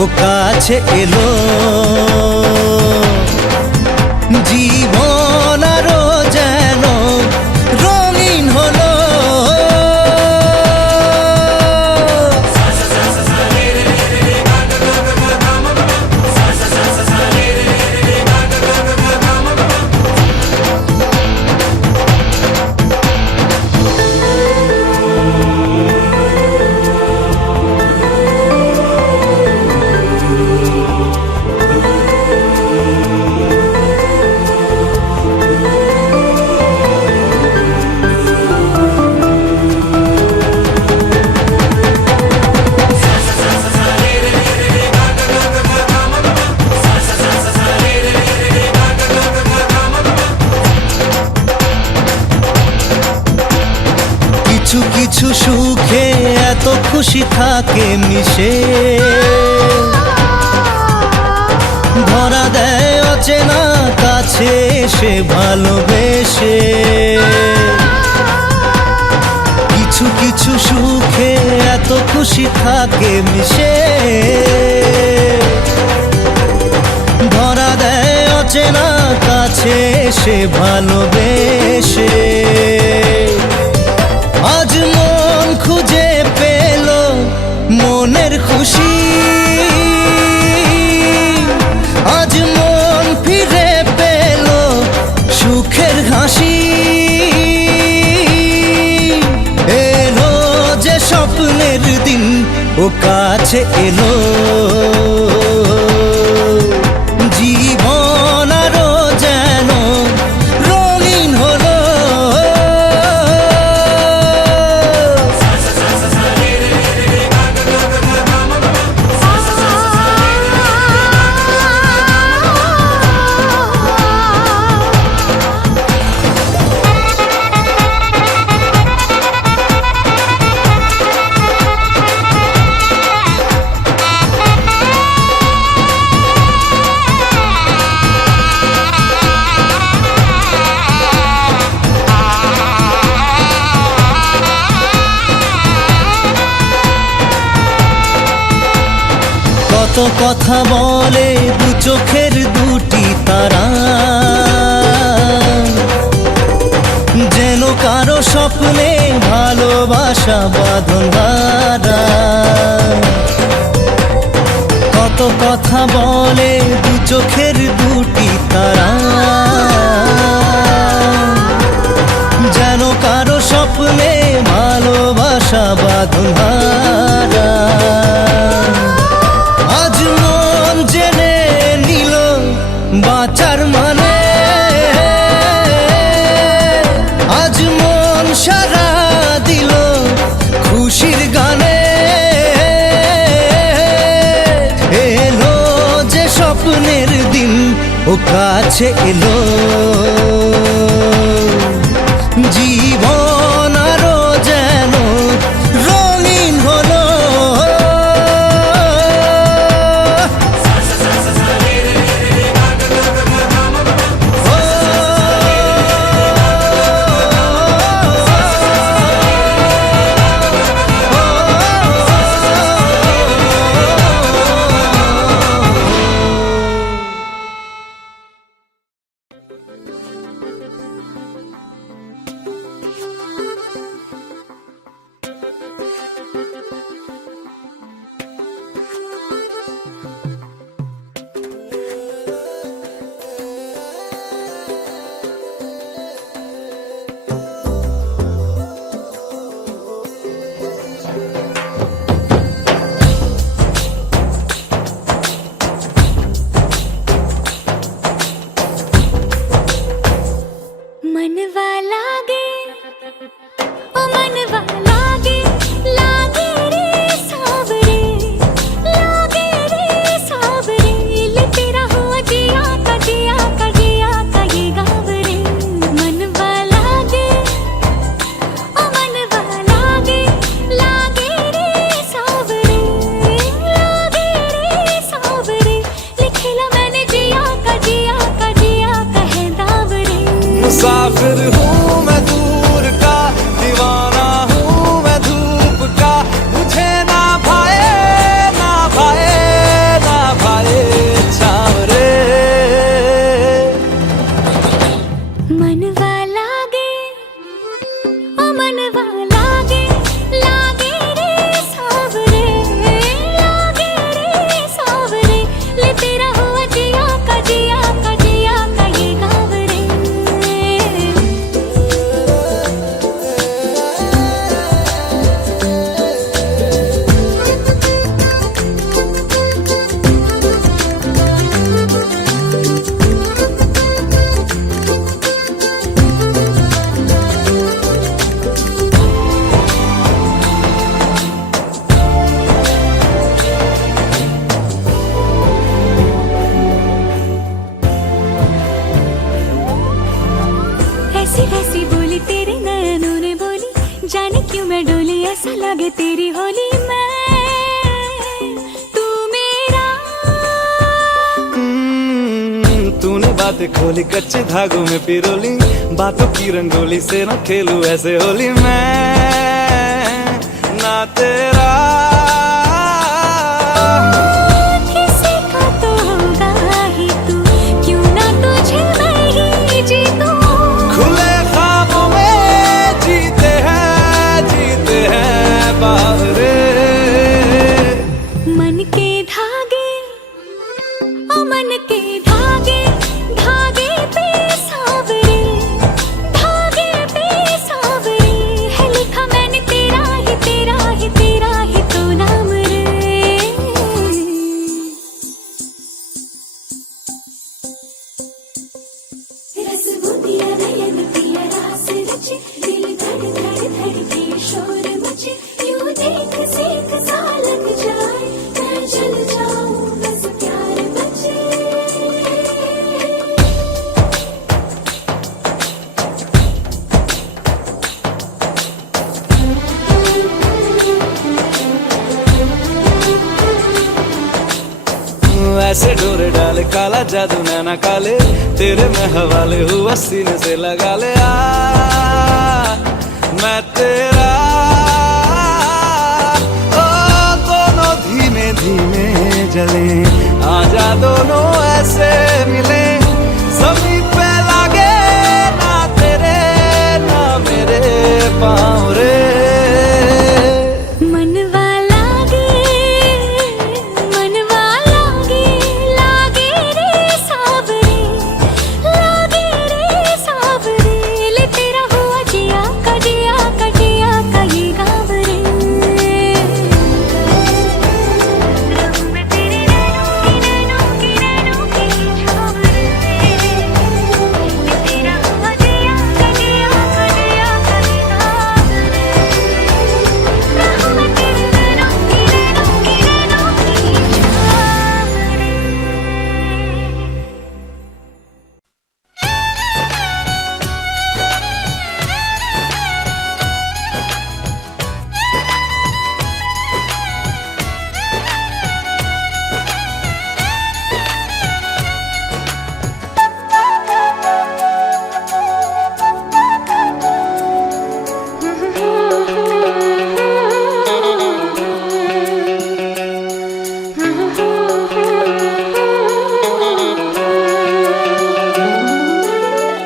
ও কাছে এলো, জীবন আরো যেন রঙিন হলো। কিছু কিছু সুখে এত খুশি থাকে মিশে, ধরা দেয় অচেনা কাছে এসে ভালোবেসে। কিছু কিছু সুখে এত খুশি থাকে মিশে, ধরা দেয় অচেনা কাছে এসে ভালোবেসে। আজ মন খুঁজে পেল মনের খুশি, আজ মন ফিরে পেল সুখের হাসি। এলো যে স্বপ্নের দিন, ও কাছে এলো, জীবন আরো যেন রঙিন হলো। কত কথা বলে দু চোখের দুটি তারা, যেন কারো স্বপ্নে ভালোবাসা বাঁধন হারা। কত কথা বলে দু চোখের দুটি তারা, যেন কারো স্বপ্নে ভালোবাসা বাঁধন হারা। আজ মন জেনে নিল বাঁচার মানে, আজ মন সারা দিল খুশির গানে। এলো যে স্বপ্নের দিন, ও কাছে এলো, জীবন আরো যেন রঙিন হলো। ऐसा लगे तेरी होली मैं तू मेरा। तूने बातें खोली कच्चे धागों में पिरोली, बातों की रंगोली से न खेलूं ऐसे होली मैं ना तेरा। किसी का तो होगा ही तू, क्यों ना तुझे मैं ही जीतूं। खुले ख्वाबों में जीते हैं बावरे। मन के धागे ओ मन के धागे, धागे पे सावरे, धागे पे सावरे है लिखा मैंने तेरा ही तेरा ही तेरा ही तो नाम रे। रस बूंदिया नयन पिया रास रचे, दिल धड़ धड़ धड़के शोर मचे, यूं देख सेक सा लग जाए मैं चल जाऊं बस प्यार बचे। ऐसे डोरे डाले काला जादू नैना काले, तेरे में हवाले हुआ सीने से लगा ले आ मैं तेरा। ओ दोनों धीमे धीमे जले, आजा दोनों ऐसे मिले, जमीन पे लागे ना तेरे ना मेरे पाँव रे। मनवा लागे लागे रे सावरे, लागे रे सावरे ले तेरा हुआ जिया का जिया का जिया का ये गाँव रे। रहूं मैं तेरे नैनों की छाँव रे, ले तेरा हुआ जिया का जिया का जिया का ये गाँव रे। रहूं मैं तेरे नैनों की छाँव रे।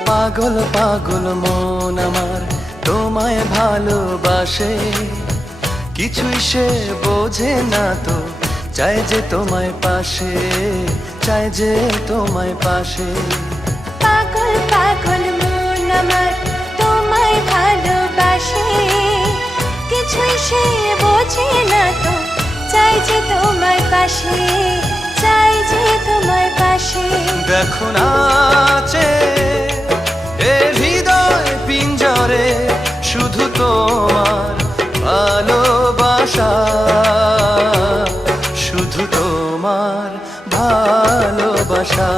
পাগল পাগল মন আমার তোমায় ভালোবাসে, কিছুই সে বোঝে না তো চাই যে তোমায় পাশে, চাই যে তোমায় পাশে। পাগল পাগল মন আমার তোমায় ভালোবাসে, কিছুই সে বোঝে না তো চাই যে তোমায় পাশে, চাই যে তোমায় পাশে। দেখো নাচে এ হৃদয় পিঞ্জরে শুধু তোমার ভালোবাসা, শুধু তোমার ভালোবাসা,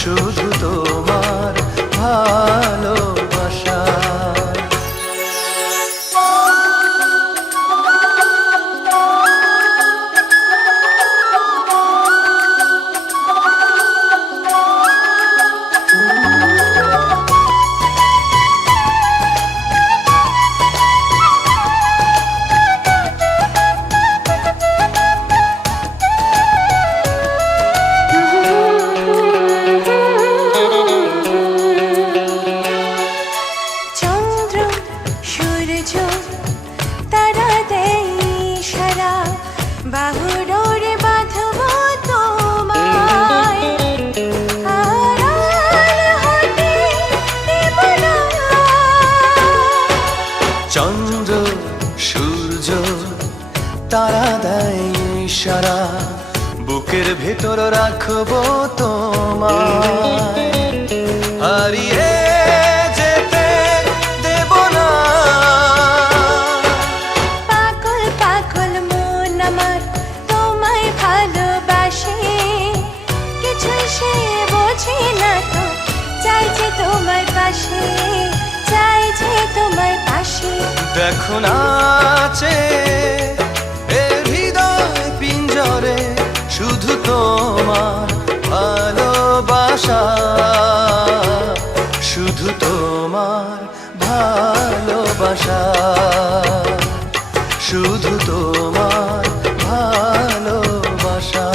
শুধু তোমার ভালোবাসা। চন্দ্র সূর্য তারা দেয় ইশারা, বাহুডোরে বাঁধব তোমায়, আড়াল হতে দেব না। চন্দ্র সূর্য তারা দেয় ইশারা, বুকের ভেতর রাখবো তোমায়, হারিয়ে যেতে দেব না। পাগল পাগল মন আমার তোমায় ভালোবাসে, কিছুই সে বোঝে না তো চাই যে তোমার পাশে, চাই যে তোমার পাশে। দেখো নাচে এ হৃদয় পিঞ্জরে শুধু তোমার ভালোবাসা, শুধু তোমার ভালোবাসা, শুধু তোমার ভালোবাসা।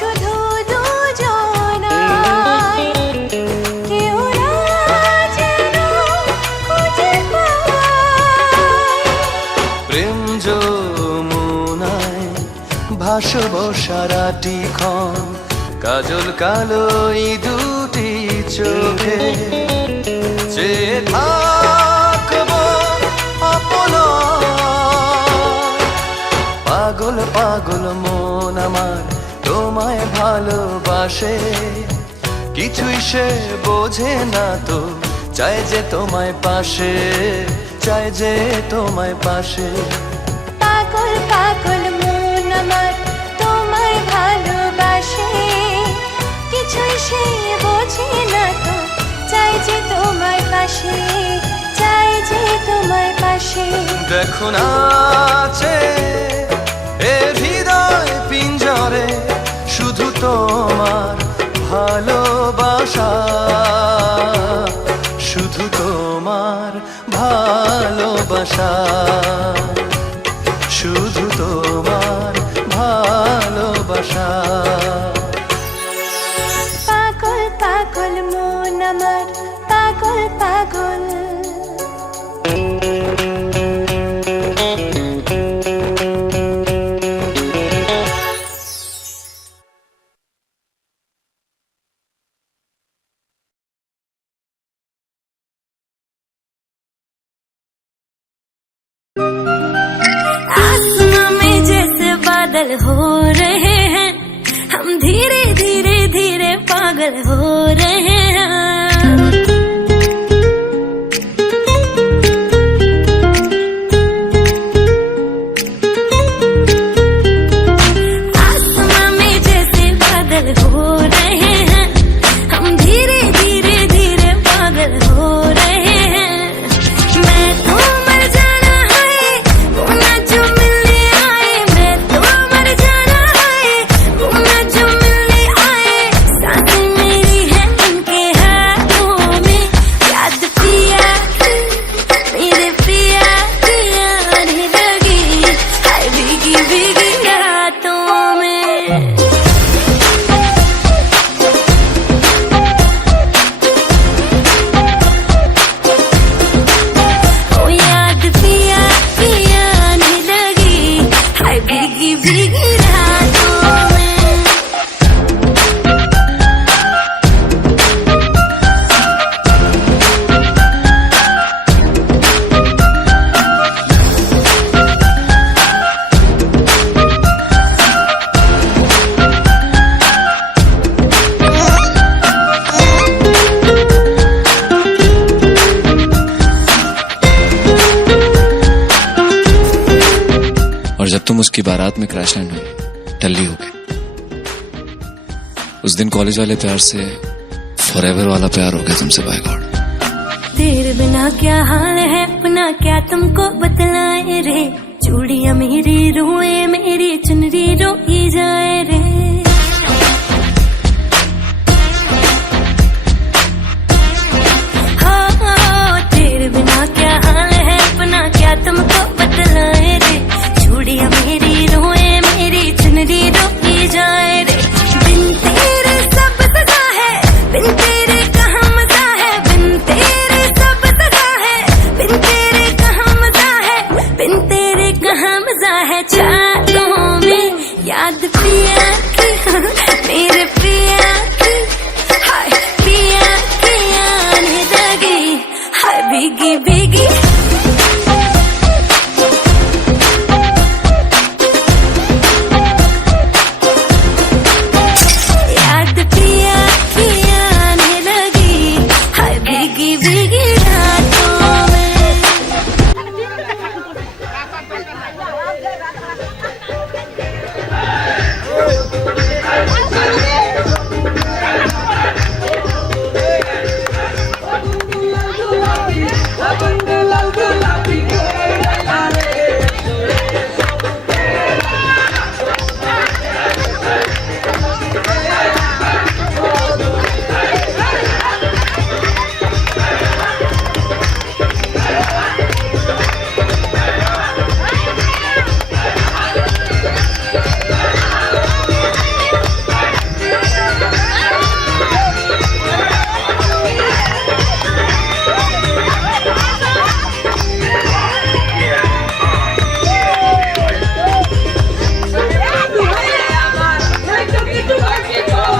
শুধু দুজনায়, কেউ না যেন খুঁজে পায়। প্রেম যমুনায় ভাসব সারাটি ক্ষণ, কাজল কালো এই দুটি চোখে চেয়ে থাকবো অপলক। পাগল পাগল মন আমার তোমায় ভালোবাসে, কিছুই সে বোঝে না তো, চায় যে তোমায় পাশে, চায় যে তোমায় পাশে। পাগল পাগল মন আমার তোমায় ভালোবাসে, কিছুই সে বোঝে না তো, চাই যে তোমায় পাশে, চাই যে তোমায় পাশে। দেখো নাচে এ হৃদয় পিঞ্জরে শুধু তোমার ভালোবাসা, শুধু তোমার ভালোবাসা, শুধু তোমার ভালোবাসা। পাগল পাগল মন আমার পাগল পাগল। आसमां में जैसे बादल हो रहे हैं, हम धीरे धीरे धीरे पागल हो रहे हैं। आसमां में जैसे बादल हो रहे हैं, हम धीरे धीरे धीरे पागल हो रहे हैं। मैं तो मर जाना है वो ना जो मिलने आए, मैं तो मर जाना है वो ना जो मिलने आए। सांसें मेरी है उनके हाथों में, याद पिया मेरे पिया की आने लगी, हाय भीगी भीगी रातों में। ओ याद पिया पिया आने लगी, हाय भीगी भीगी रातों में। और जब तुम उसकी बारात में क्रैश लैंड हुई, टल्ली हो गए। उस दिन कॉलेज वाले प्यार से फॉरएवर वाला प्यार हो गया तुमसे, बाय गॉड। तेरे बिना क्या हाल है अपना क्या तुमको बतलाए रे, चूड़ियां मेरी रोए मेरी चुनरी रोई जाए रे। हाँ तेरे बिना क्या हाल है अपना क्या तुमको बतलाए रे, चूड़ियां मेरी रोए मेरी चुनरी रोई जाए रे। बिन तेरे सब सजा है, बिन तेरे कहाँ मजा है, बिन तेरे सब सजा भीगी भीगी